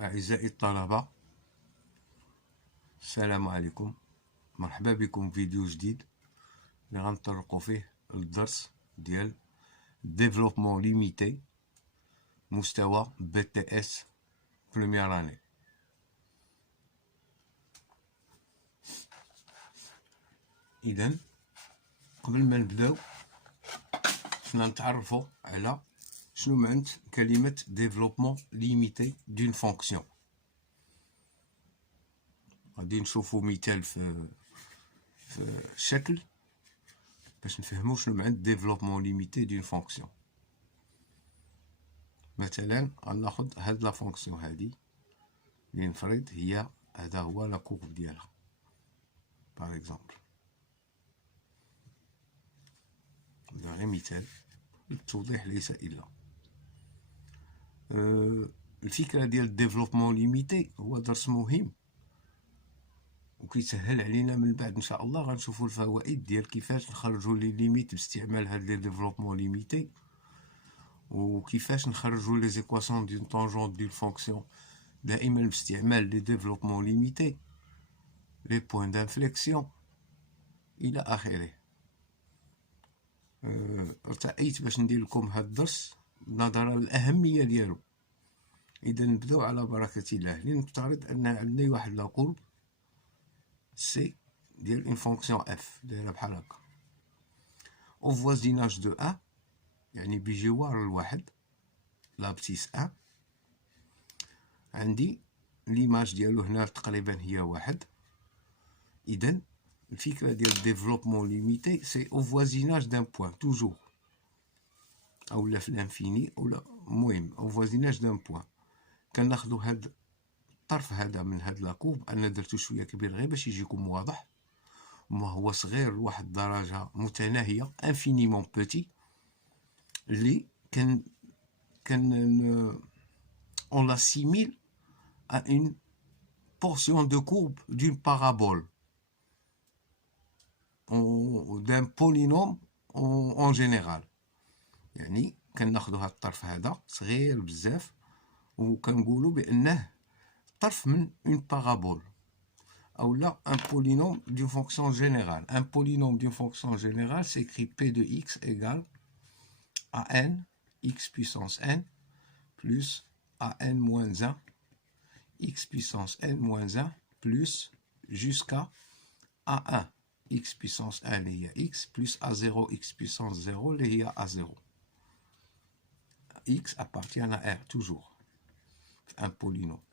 أعزائي الطلبة، السلام عليكم. مرحبا بكم في فيديو جديد اللي غنطرقوا فيه الدرس ديال ديفلوبمون ليميتي مستوى BTS بروميير اني. إذن قبل ما نبداو خصنا نتعرفوا على شنو معنات كلمة ديفلوبمون ليميتي دون فونكسيون. غادي نشوفوا مثال في الشكل باش نفهموا شنو معنات ديفلوبمون ليميتي دون فونكسيون. مثلا غناخد هاد لا فونكسيون هادي اللي نفرض هي هذا هو لا كورب ديالها باغ اكزومبل. هذا غير مثال للتوضيح ليس الا. الفكره ديال الديفلوبمون ليميتي هو درس مهم وكيسهل علينا من بعد ان شاء الله. غنشوفوا الفوائد ديال كيفاش نخرجوا لي ليميت باستعمال هاد لي ديفلوبمون ليميتي، وكيفاش نخرجوا لي زيكواسيون دون طونجونت دون فونكسيون دائما باستعمال لي ديفلوبمون ليميتي، لي بوين دانفليكسيون الى اخره. ارتأيت باش ندير لكم هاد الدرس نظرا للاهميه ديالو. اذا نبداو على بركه الله. لنفترض ان عندنا واحد لا كورب سي ديال اون فونكسيون اف دايره بحال هكا او فوازيناج دو ان، يعني بجوار الواحد لابسيس ان. عندي ليماج ديالو هنا تقريبا هي واحد. اذا الفكره ديال ديفلوبمون ليميتي سي او فوازيناج دان بوين توجور، اولا في الانفيني اولا المهم او فوازيناج دان بوين. كناخدو هاد الطرف هذا من هاد لاكورب، انا درتو شويه كبير غير باش يجيكم واضح. ما هو صغير لواحد الدرجه متناهيه انفينيمون بوتي، اللي كان on l'assimile à une portion de courbe d'une parabole d'un polynôme en général. يعني كناخدو هاد الطرف هذا صغير بزاف وكنقولوا بانه طرف من une parabole ou là un polynôme d'une fonction générale. Un polynôme d'une fonction générale s'écrit P de x égale à n x puissance n plus à n moins 1 x puissance n moins 1 plus jusqu'à a1 x puissance 1 اللي هي x plus a0 x puissance 0 اللي هي a0. x appartient à R toujours. Un polynôme.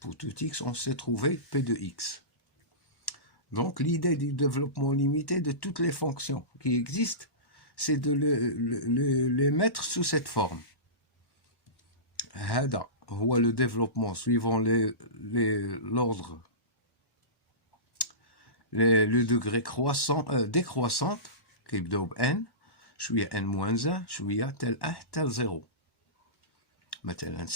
Pour tout x, on sait trouver P de x. Donc l'idée du développement limité de toutes les fonctions qui existent, c'est de les mettre sous cette forme. هذا هو le développement suivant l'ordre, le degré croissant, décroissante كيبداو ب n شويه n moins 1 شويه tel 1 tel 0. مثلا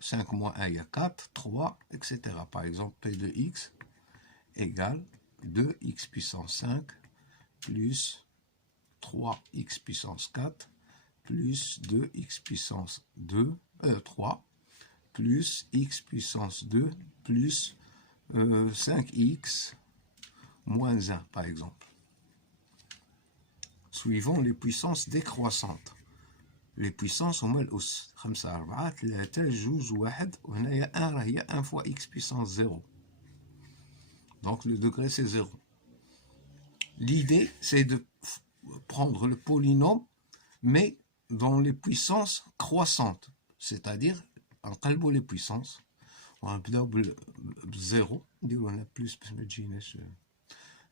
5 moins 1 il y a 4, 3, etc. Par exemple, P de x égale 2x puissance 5 plus 3x puissance 4 plus 2x puissance 3 plus x puissance 2 plus 5x moins 1, par exemple. Suivant les puissances décroissantes. Les puissances هما الأس 5 4 3 2 1 وهنايا 1 راه هي 1 fois x puissance 0. Donc le degré c'est 0. L'idée c'est de prendre le polynôme mais dans les puissances croissantes, c'est-à-dire نقلبوا les puissances. ونبداو بالزيرو نديرو هنا بلس باش ما تجيناش.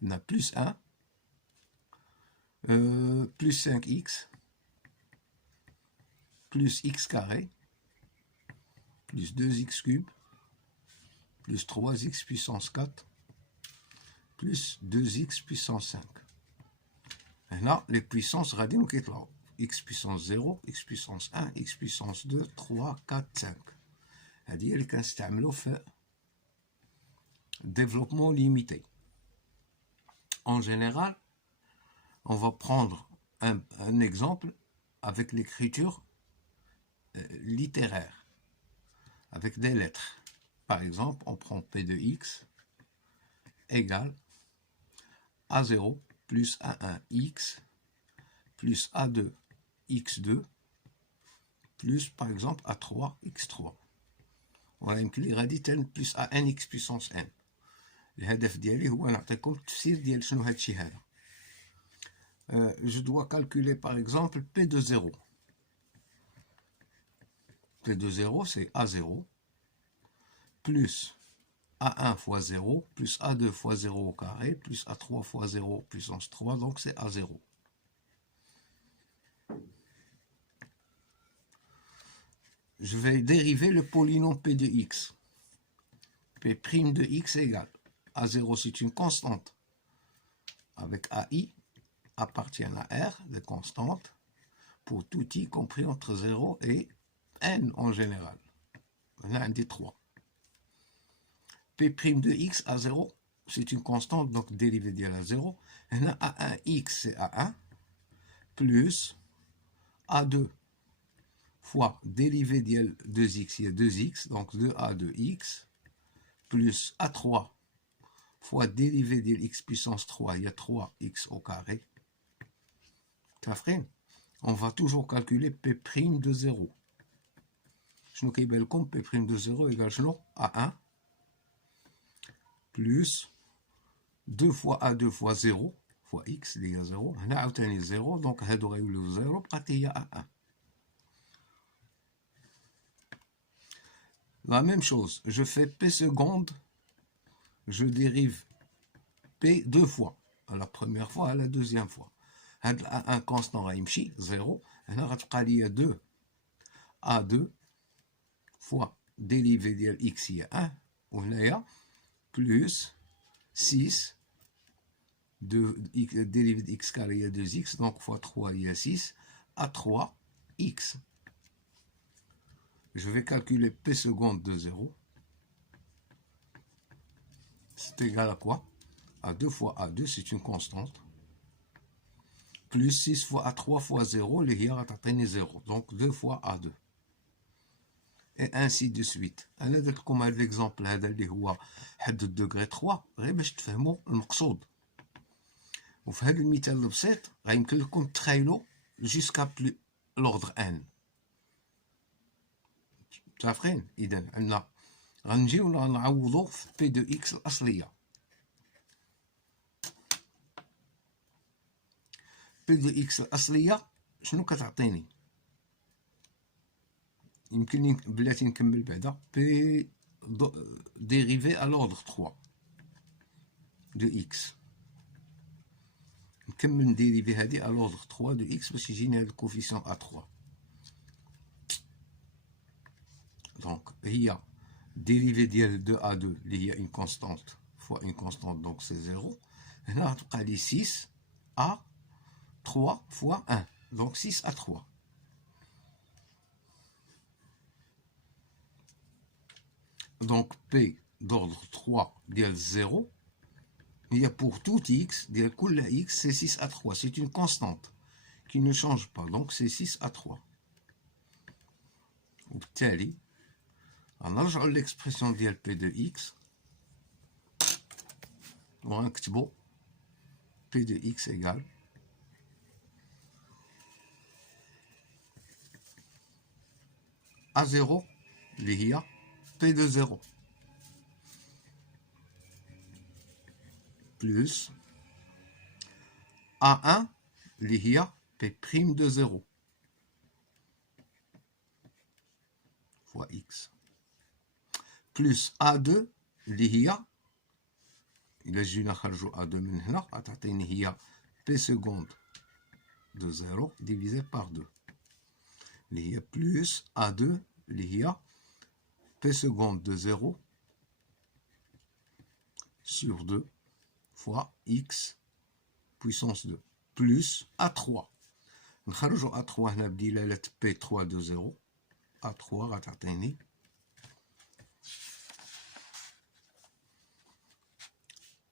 هنا بلس 1 plus 5x plus x carré plus 2x cube plus 3x puissance 4 plus 2x puissance 5. هنا les puissances غادي كيطلعوا x puissance 0 x puissance 1 x puissance 2 3 4 5. هذه هي اللي كنستعملوا في développement limité. En général, on va prendre un exemple avec l'écriture littéraire. avec des lettres. Par exemple, on prend P de x égale A0 plus A1x plus A2 x2 plus par exemple A3 x3. ولا يمكن لي غادي تن بلس ان اكس بيسونس ان. الهدف ديالي هو نعطيكم التفسير ديال شنو هادشي هذا. Je dois calculer par exemple P de 0. P de 0 c'est A0 plus A1 fois 0 plus A2 fois 0 au carré plus A3 fois 0 puissance 3, donc c'est A0. Je vais dériver le polynôme P de x. P' de x égale A0, c'est une constante. Avec AI appartient à R, des constantes, pour tout i compris entre 0 et n en général. On a un des trois. P' de x à 0, c'est une constante, donc dérivée de la 0. On a A1x, c'est A1, plus A2 fois dérivée de 2x, il y a 2x, donc 2a de x, plus A3 fois dérivée de x puissance 3, il y a 3x au carré. On va toujours calculer P' de 0. Je ne comme P' de 0 égale A1 plus 2 fois A2 fois 0 fois x, il y a 0. On a 0, donc on a 0, il y a A1. La même chose, je fais P seconde, je dérive P deux fois, à la première fois, à la deuxième fois. Un constant à 0, on a 2 A2 fois dérivé de x, il y a 1, on a plus 6, dérivé de x carré, il y a 2x, donc fois 3, il y a 6, à 3x. Je vais calculer P seconde de 0. C'est égal à quoi? À 2 fois A2, c'est une constante. Plus 6 fois A3 fois 0, les hier a 0. Donc 2 fois A2. Et ainsi de suite. أنا درت لكم هذا l'exemple هذا اللي هو حد الدوغري 3 غير باش تفهموا المقصود. وفي هذا المثال البسيط غيمكن لكم تخيلوا jusqu'à l'ordre n. متفقين؟ إذا عندنا غنجيو نعوضوا في بي دو اكس الأصلية. بي دو اكس الأصلية شنو كتعطيني؟ يمكن لي بلاتي نكمل بعدا. بي ديريفي à l'ordre 3 de x. نكمل نديريفي هادي à l'ordre 3 de x باش يجيني هاد الكوفيسيون A3. Donc هي dérivée ديال 2A2 اللي هي une constante fois une constante, donc c'est 0. هنا غتبقى لي 6 à 3 fois 1, donc 6 à 3. Donc P d'ordre 3 ديال 0, il y a pour tout x, ديال كل x, c'est 6 à 3. C'est une constante qui ne change pas, donc c'est 6 à 3. وبالتالي غنرجعوا l'expression ديال P de x وغنكتبوا P de x égale A0 اللي هي P de 0 plus A1 اللي هي P' de 0 fois x plus A2 اللي هي إلا جينا نخرجوا A2 من هنا غتعطيني هي P seconde de 0 divisé par 2 اللي هي plus A2 اللي هي P seconde de 0 sur 2 fois x puissance 2 plus A3. نخرجوا A3 هنا بدلالة P3 de 0. A3 غتعطيني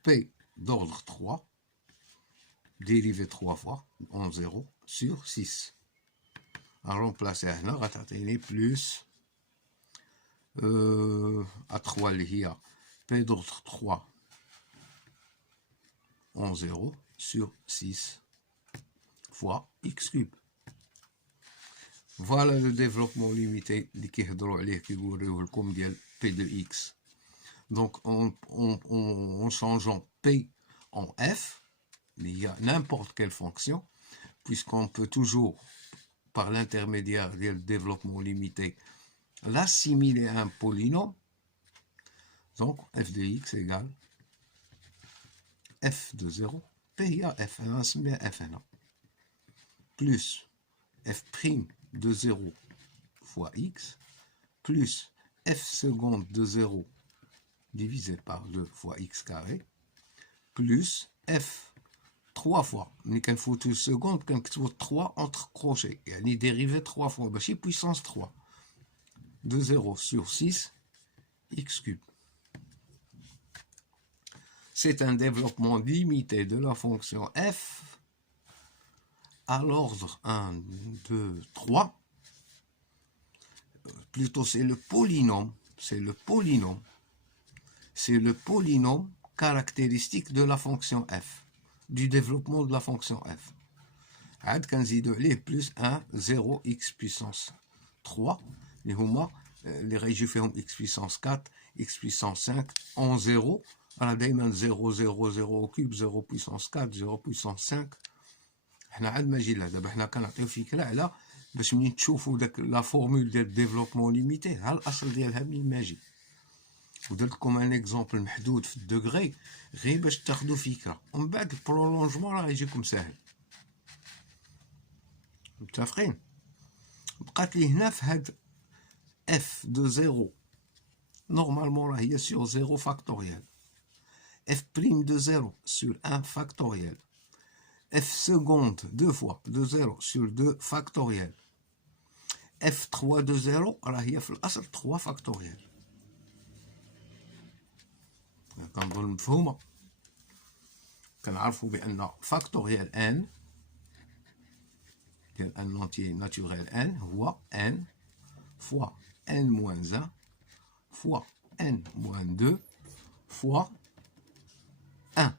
P d'ordre 3 dérivé 3 fois en 0 sur 6. À remplacer هنا غتعطيني plus à 3 اللي هي P d'ordre 3 en 0 sur 6 fois x cube. Voilà le développement limité اللي كيهضروا عليه كيوريوه لكم ديال P de x. Donc en changeant P en f, il y a n'importe quelle fonction, puisqu'on peut toujours, par l'intermédiaire du développement limité, l'assimiler à un polynôme. Donc f de x égale f de 0, p هي f, أنا نسميها f هنا, plus f' de 0 fois x, plus f seconde de 0 divisé par 2 fois x carré, plus f 3 fois, mais quand il faut une seconde, quand il faut 3 entre crochets, et elle est dérivée 3 fois, c'est puissance 3, de 0 sur 6, x cube. C'est un développement limité de la fonction f à l'ordre 1, 2, 3. Plutôt, c'est le polynôme caractéristique de la fonction f, du développement de la fonction f. عاد كنزيدو عليه plus 1 0 x puissance 3 اللي هما اللي غيجيو فيهم x puissance 4 x puissance 5 en 0. راه دايما 0 0 0 كوب 0 puissance 4 0 puissance 5. حنا عاد ما جي لها دابا حنا كنعطيو فكره على باش منين تشوفوا داك لا فورمول ديال ديفلوبمون ليميتي ها الاصل ديالها منين ما جي. ودرت لكم ان اكزومبل محدود في الدوغري غير باش تاخذوا فكره، ومن بعد البرولونجمون راه يجيكم ساهل. متفقين؟ بقات لي هنا في هاد اف دو زيرو نورمالمون راه هي سور زيرو فاكتوريال، اف بريم دو زيرو سور ان فاكتوريال، f seconde 2 fois de 0 sur 2 factoriel, f3 de 0 راه هي في الأصل 3 factoriel. كنظن مفهومة. كنعرفوا بأن factoriel n ديال n entier naturel n هو n fois n moins 1 fois n moins 2 fois 1.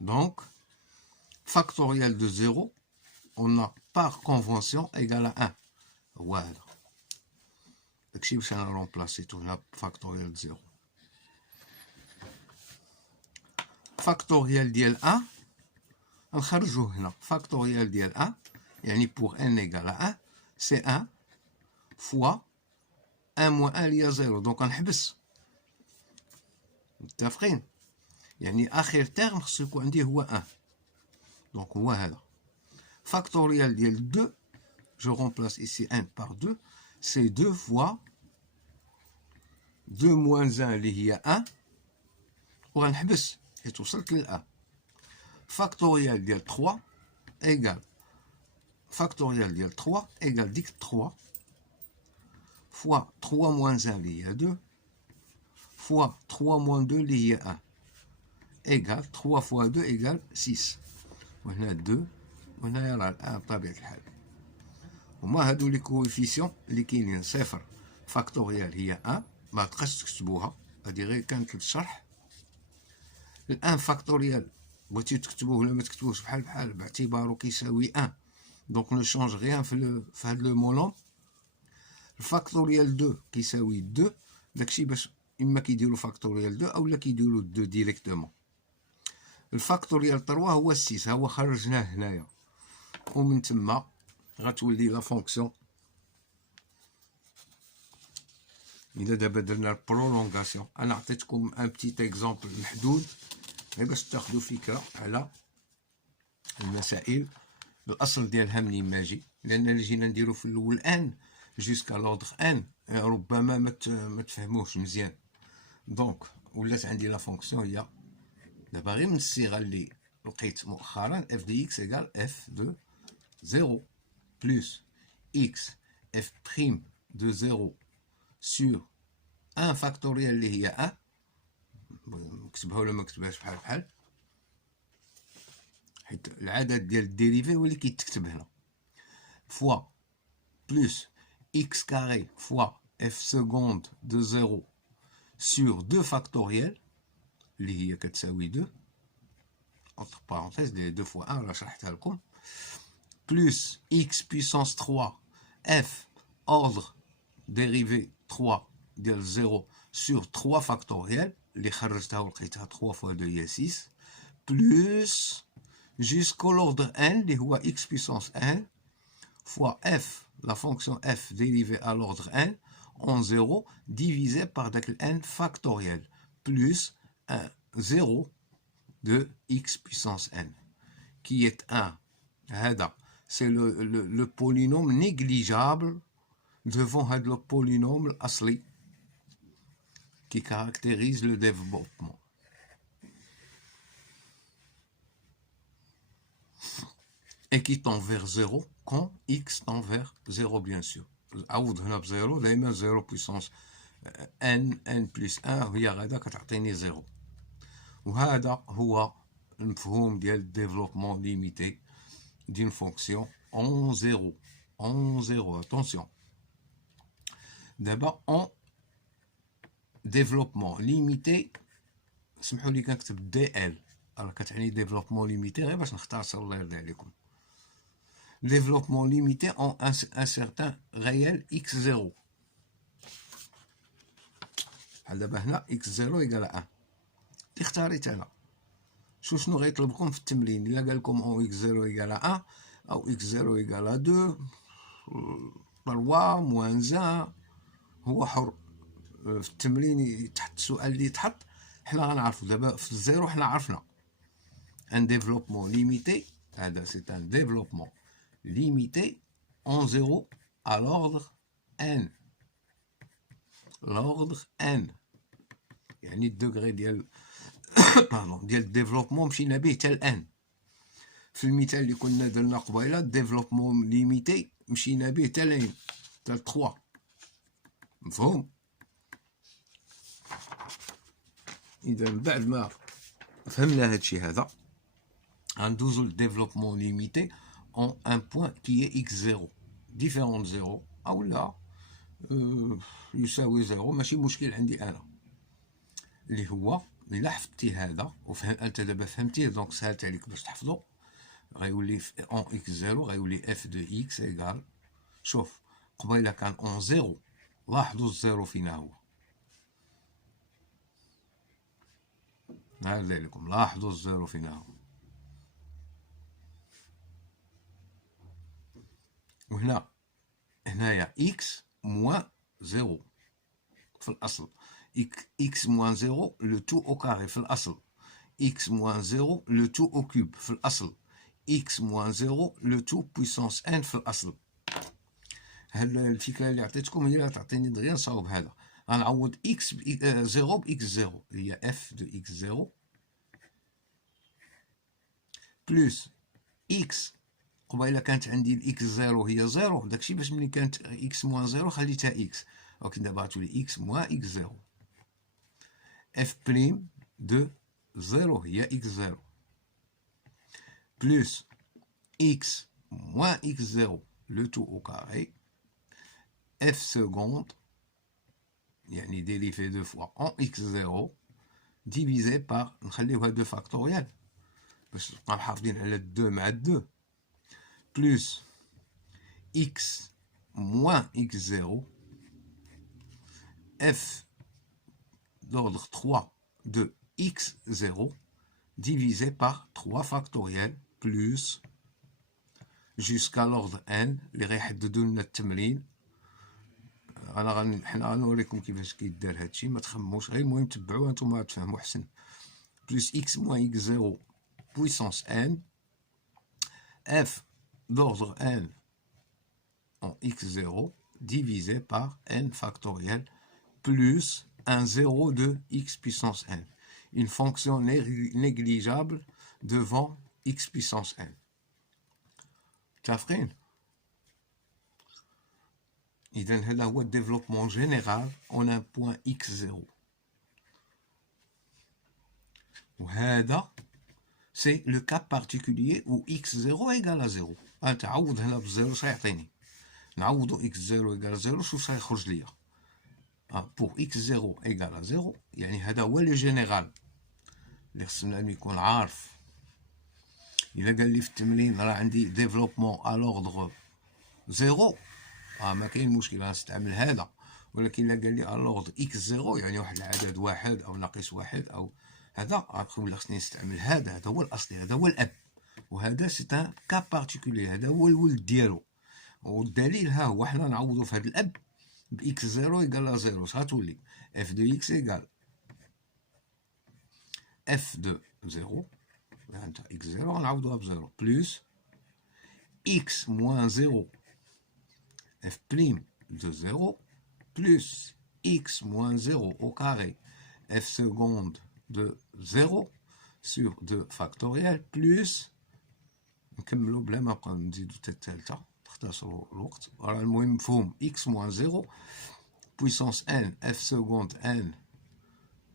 Donc, factoriel de 0, on a par convention égal à 1. Voilà. Donc, si on a remplacé tout, on a factoriel de 0. Factoriel ديال 1, نخرجوه هنا. Factoriel ديال 1, يعني pour n égale à 1, c'est 1 fois 1 moins 1 اللي هي 0. Donc, نحبس. متفقين؟ يعني آخر ترم خصو يكون عندي هو 1. Donc هو هذا. Factoriel ديال 2, je remplace ici 1 par 2, c'est 2 fois 2 moins 1 اللي هي 1 وغنحبس حيت وصلت لل 1. Factoriel ديال 3 égale factoriel ديال 3 égale ديك 3 fois 3 moins 1 اللي هي 2 fois 3 moins 2 اللي هي 1 égale 3 fois 2 égale 6. وهنا 2 وهنا يرى الآن بطبيعة الحال. هما هادو لي كويفيسيون اللي كاينين صفر فاكتوريال هي 1 ما تبقاش تكتبوها، هادي غير كانت للشرح. الان فاكتوريال بغيتيو تكتبوه ولا ما تكتبوهش بحال بحال باعتباره كيساوي 1، دونك نو شونج غيان في هاد لو مولون. الفاكتوريال 2 كيساوي 2، داكشي باش اما كيديروا فاكتوريال 2 اولا كيديروا 2 ديريكتومون. الفاكتوريال 3 هو 6، ها هو خرجناه هنايا، ومن تما غتولي لا فونكسيون. إلا دابا درنا البرولونغاسيون، أنا عطيتكم ان بتيت اكزومبل محدود غير باش تاخدو فكرة على المسائل الأصل ديالها منين ما جي، لأن اللي جينا نديرو في الأول ان جوسكا لوردغ ان ربما ما تفهموش مزيان. دونك ولات عندي لا فونكسيون هي دابا غير من الصيغة اللي لقيت مؤخرا اف دي اكس ايكال اف دو 0 plus x f prime de 0 sur 1 factoriel اللي هي 1، نكتبها ولا ما نكتبهاش بحال بحال حيت العدد ديال الديريفي هو اللي كيتكتب هنا، فوا بلوس x carré fois f seconde de 0 sur 2 factoriels, اللي هي كتساوي 2 entre parenthèses, les 2 fois 1 راه شرحتها لكم, plus x puissance 3 f ordre dérivé 3 ديال 0 sur 3 factoriels, اللي خرجتها ولقيتها 3 fois 2 هي 6, plus jusqu'au l'ordre n اللي هو x puissance n fois f, la fonction f dérivée à l'ordre n en 0 divisé par n factoriel plus un 0 de x puissance n qui est 1. C'est le polynôme négligeable devant le polynôme asli qui caractérise le développement. Et qui tend vers 0 quand x tend vers 0 bien sûr. عوض هنا ب 0 دائما 0 puissance n plus 1 هي غادا كتعطيني 0. وهذا هو المفهوم ديال الديفلوبمون ليميتي d'une fonction en 0. En 0, attention. D'abord, en développement limité, سمحوا لي كنكتب DL. راه كتعني développement limité غير باش نختصر الله يرضي عليكم. Développement limité en un certain réel x0. بحال دابا هنا x0 égale 1. اللي اختاريت انا. شنو غيطلبكم في التمرين؟ الا قال لكم او x0 égale 1 او x0 égale 2 3 moins 1 هو حر. في التمرين تحت السؤال اللي تحط حنا غنعرفو دابا في الزيرو حنا عرفنا ان ديفلوبمون ليميتي. هذا سي ان ديفلوبمون ليميتي en 0 à l'ordre n. l'ordre n يعني الدوغري ديال ديال الديفلوبمون مشينا به حتى ل n. في المثال اللي كنا درنا قبيله ديفلوبمون ليميتي مشينا به حتى ل 3. مفهوم؟ اذا بعد ما فهمنا هادشي هذا غندوزو للديفلوبمون ليميتي en un point qui est x0 différent de 0 او لا يساوي 0 ماشي مشكل عندي انا, اللي هو الا حفظتي هذا وفهم انت دابا فهمتيه دونك سهلت عليك باش تحفظو. غيولي en x0 غيولي f de x égal, شوف قبيله كان en 0, لاحظوا الزيرو فينا هو, نعاود لكم لاحظوا الزيرو فينا هو, هنايا x moins 0 في الأصل, x moins 0 le tout au carré في الأصل, x moins 0 le tout au cube في الأصل, x moins 0 le tout puissance n في الأصل. هاد الفكرة اللي عطيتكم هي اللي تعطيني دغيا نصاوب هذا. غنعوض x 0 ب x0 هي f de x0 بلس x قبيله كانت عندي الاكس 0 هي 0, داكشي باش ملي كانت اكس موان 0 خليتها اكس, ولكن دابا غتولي اكس موان اكس 0. اف بريم دو 0 هي اكس 0 بلس اكس موان اكس 0 لو تو او كاري اف سكوند يعني ديريفي دو فوا اون اكس 0 ديفيزي بار, نخليوها دو فاكتوريال باش نبقاو حافظين على 2 مع 2, plus x moins x0 f d'ordre 3 de x0 divisé par 3 factoriel plus jusqu'à l'ordre n اللي غيحددوا لنا التمرين. حنا غنوريكم كيفاش كيدار هادشي, ما تخموش غير المهم تبعوه نتوما تفهموا احسن. plus x moins x0 puissance n f d'ordre n en x0 divisé par n factoriel plus un 0 de x puissance n, une fonction négligeable devant x puissance n. تافقين؟ إذن هذا هو الديفلوبمون جينيرال en un point x0. وهذا c'est le cas particulier où x0 égale à 0. تعوض هنا بالزيرو شغيعطيني نعوضو x0 إيكال 0. شوف سيخرج ليا بوغ x0 إيكال 0. يعني هذا هو لو جينيرال اللي خصنا يكون عارف. إلا قال لي في التمرين راه عندي ديفلوبمون أ لوردغ 0، ما كاين مشكل غنستعمل هذا. ولكن إلا قال لي أ لوردغ x0 يعني واحد العدد واحد أو ناقص واحد أو هذا، ولا خصني نستعمل هذا. هذا هو الأصلي، هذا هو الأب، وهذا سي ان كا بارتيكولي، هذا هو الولد ديالو. والدليل ها هو، حنا نعوضو في هذا الأب ب x0 إيكال 0. اش غتولي f دو x إيكال f دو 0 تاع x0 غنعوضوها ب0 بلوس x موان 0 f prime de 0 plus x moins 0 au carré f seconde de 0 sur 2 factoriel plus نكملو بلا ما نبقاو نزيدو حتى الثالثة تختصروا الوقت. راه المهم مفهوم x moins 0 puissance n f seconde n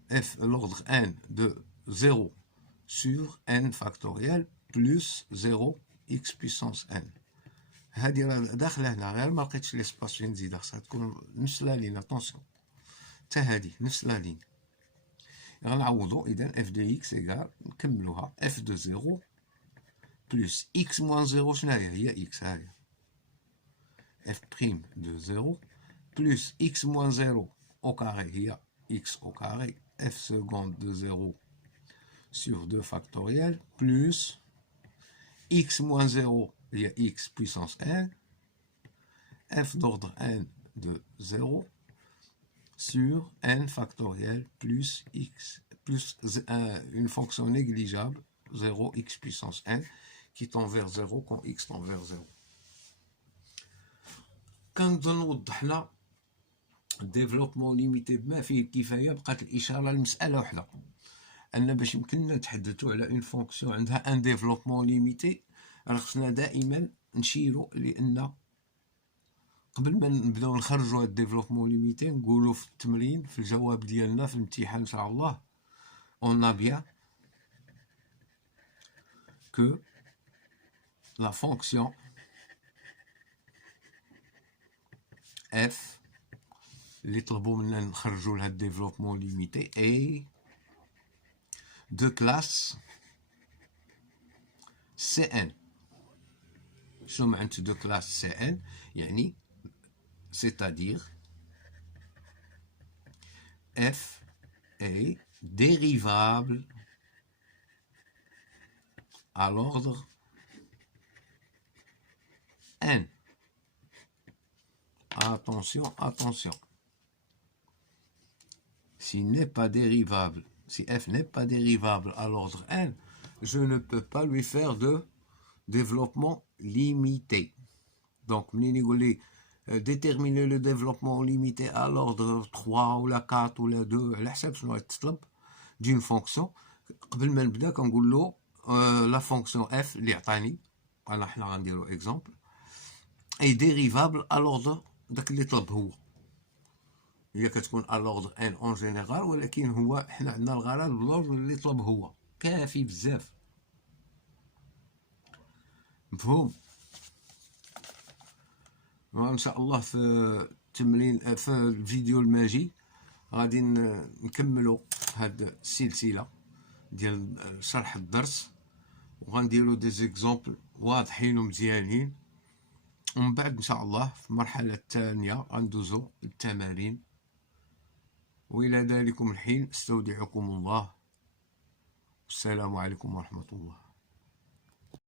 f l'ordre n de 0 sur n factoriel plus 0 x puissance n. هادي راه داخله هنا، غير ما لقيتش ليسباس فين نزيدها، خصها تكون نفس لا لين. اتونسيون حتى هادي نفس لا لين. غنعوضو اذا اف دو اكس ايكال، نكملوها اف دو 0 بلس اكس موان 0. شناهي؟ هي اكس. هاهي اف بريم دو 0 بلس اكس موان 0 او كاري، هي اكس او كاري اف سكوند دو 0 sur 2 factoriel plus x moins 0 il y a x puissance n f d'ordre n de 0 sur n factoriel plus x plus une fonction négligeable 0 x puissance n qui tend vers 0 quand x tend vers 0. كنظن وضحنا الديفلوبمون ليميتي بما فيه الكفايه. بقات الاشاره لمساله وحده، ان باش يمكننا نتحدثوا على اون فونكسيون عندها ان ديفلوبمون ليميتي، راه خصنا دائما نشيروا لان قبل ما نبداو نخرجوا هاد الديفلوبمون ليميتي نقولوا في التمرين في الجواب ديالنا في الامتحان ان شاء الله on a bien que la fonction f اللي طلبوا منا نخرجوا لها الديفلوبمون ليميتي اي de classe CN. شنو معنى de classe CN؟ يعني c'est-à-dire f est dérivable à l'ordre n. Attention, attention. S'il n'est pas dérivable, si f n'est pas dérivable à l'ordre n, je ne peux pas lui faire de développement limité. Donc, déterminer le développement limité à l'ordre 3 ou la 4 ou la 2 على حساب شنو غتطلب d'une fonction. قبل ما نبدا كنقول له la fonction f اللي عطاني انا، حنا غنديرو اكزامبل اي ديريفابل à l'ordre داك اللي طلب هو. هي كتكون à l'ordre n en général، ولكن هو حنا عندنا الغرض بالordre اللي طلب هو. كافي بزاف، مفهوم؟ وان شاء الله في التمرين في الفيديو الماجي غادي نكملوا هاد السلسله ديال شرح الدرس، وغنديروا دي زيكزامبل واضحين ومزيانين، ومن بعد ان شاء الله في المرحله الثانيه غندوزو التمارين. والى ذلكم الحين استودعكم الله، والسلام عليكم ورحمه الله.